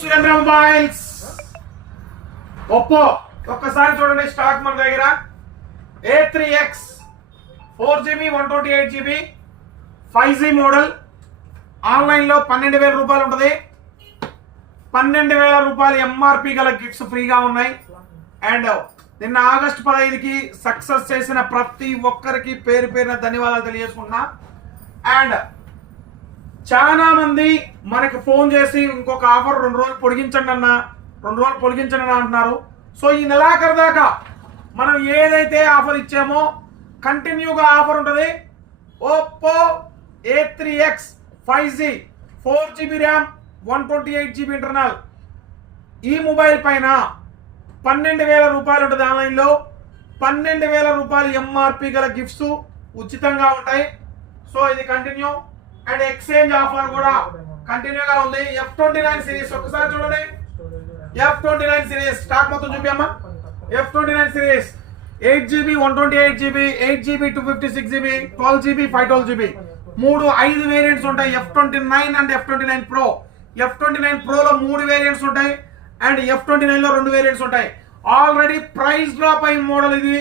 Surendra mobiles Oppo ఒక్కసారి చూడండి stock మన దగ్గర. A three X four GB one twenty eight GB five G model ఆన్లైన్లో పన్నెండు వేల రూపాయలు ఉంటుంది. పన్నెండు వేల రూపాయలు ఎంఆర్పి గల గిఫ్ట్స్ ఫ్రీగా ఉన్నాయి. అండ్ నిన్న ఆగస్ట్ పదహైదుకి సక్సెస్ చేసిన ప్రతి ఒక్కరికి పేరు పేరున ధన్యవాదాలు తెలియజేసుకుంటున్నా. అండ్ చాలా మంది మనకి ఫోన్ చేసి ఇంకొక ఆఫర్ రెండు రోజులు పొడిగించండి అన్న రెండు రోజులు పొడిగించండి అన్న అంటున్నారు. సో ఈ నెలాఖరు దాకా మనం ఏదైతే ఆఫర్ ఇచ్చామో కంటిన్యూగా ఆఫర్ ఉంటుంది. Oppo A three X five G four GB RAM one twenty eight GB internal ఈ మొబైల్ పైన పన్నెండు వేల రూపాయలు ఉంటుంది ఆన్లైన్లో. పన్నెండు వేల రూపాయలు ఎంఆర్పి గల గిఫ్ట్స్ ఉచితంగా ఉంటాయి. సో ఇది కంటిన్యూ అండ్ ఎక్స్చేంజ్ ఆఫర్ కూడా కంటిన్యూగా ఉంది. ఎఫ్ ట్వంటీ నైన్ సిరీస్ ఒకసారి చూడండి F twenty nine series stock మొత్తం చూపించమ్మా F twenty nine series eight GB one twenty eight GB eight GB two fifty six GB twelve GB five twelve GB మూడు ఐదు variants ఉంటాయి. F twenty nine and F twenty nine pro F twenty nine ప్రోలో మూడు variants ఉంటాయి. And F twenty నైన్లో రెండు variants ఉంటాయి. Already price drop అయిన model ఇది.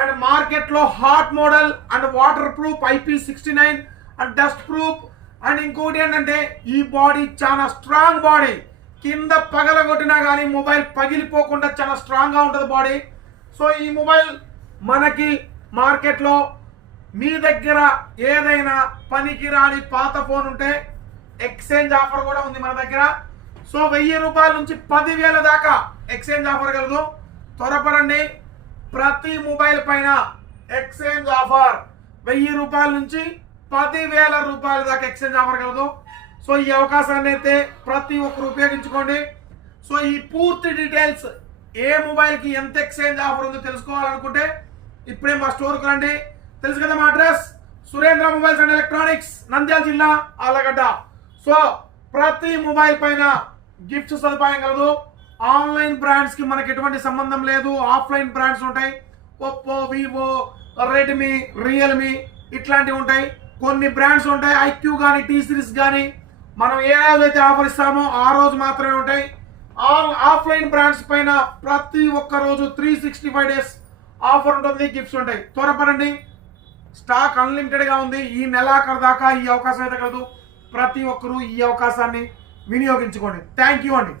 అండ్ మార్కెట్లో hot model and waterproof IP sixty nine and dustproof and ఇంకోటి ఏంటంటే ఈ బాడీ చాలా స్ట్రాంగ్ బాడీ కింద పగలగొట్టినా కానీ మొబైల్ పగిలిపోకుండా చాలా స్ట్రాంగ్గా ఉంటుంది బాడీ సో ఈ మొబైల్ మనకి మార్కెట్లో మీ దగ్గర ఏదైనా పనికి రాని పాత ఫోన్ ఉంటే ఎక్స్చేంజ్ ఆఫర్ కూడా ఉంది మన దగ్గర. సో వెయ్యి రూపాయల నుంచి పదివేల దాకా ఎక్స్చేంజ్ ఆఫర్ కలదు. త్వరపడండి. ప్రతి మొబైల్ పైన ఎక్స్చేంజ్ ఆఫర్ వెయ్యి రూపాయల నుంచి పదివేల రూపాయల దాకా ఎక్స్చేంజ్ ఆఫర్ కలదు. సో ఈ అవకాశాన్ని అయితే ప్రతి ఒక్కరు ఉపయోగించుకోండి. సో ఈ పూర్తి డీటెయిల్స్ ఏ మొబైల్కి ఎంత ఎక్స్చేంజ్ ఆఫర్ ఉందో తెలుసుకోవాలనుకుంటే ఇప్పుడే మా స్టోర్కి రండి. తెలుసు కదా మా address? Surendra mobiles and electronics Nandyal జిల్లా ఆలగడ్డ. సో ప్రతి మొబైల్ పైన గిఫ్ట్ సదుపాయం కలదు. ఆన్లైన్ బ్రాండ్స్కి మనకి ఎటువంటి సంబంధం లేదు. ఆఫ్లైన్ బ్రాండ్స్ ఉంటాయి. ఒప్పో వివో రెడ్మీ రియల్మీ ఇట్లాంటివి ఉంటాయి. కొన్ని బ్రాండ్స్ ఉంటాయి ఐక్యూ కానీ టీ సిరీస్ కానీ మనం ఏ రోజైతే ఆఫర్ ఇస్తామో ఆ రోజు మాత్రమే ఉంటాయి. ఆల్ ఆఫ్లైన్ బ్రాండ్స్ పైన ప్రతి ఒక్క రోజు three sixty five days offer ఉంటుంది గిఫ్ట్స్ ఉంటాయి. త్వరపడండి. స్టాక్ అన్లిమిటెడ్గా ఉంది. ఈ నెలాఖరు దాకా ఈ అవకాశం అయితే కలదు. ప్రతి ఒక్కరూ ఈ అవకాశాన్ని వినియోగించుకోండి. థ్యాంక్ యూ అండి.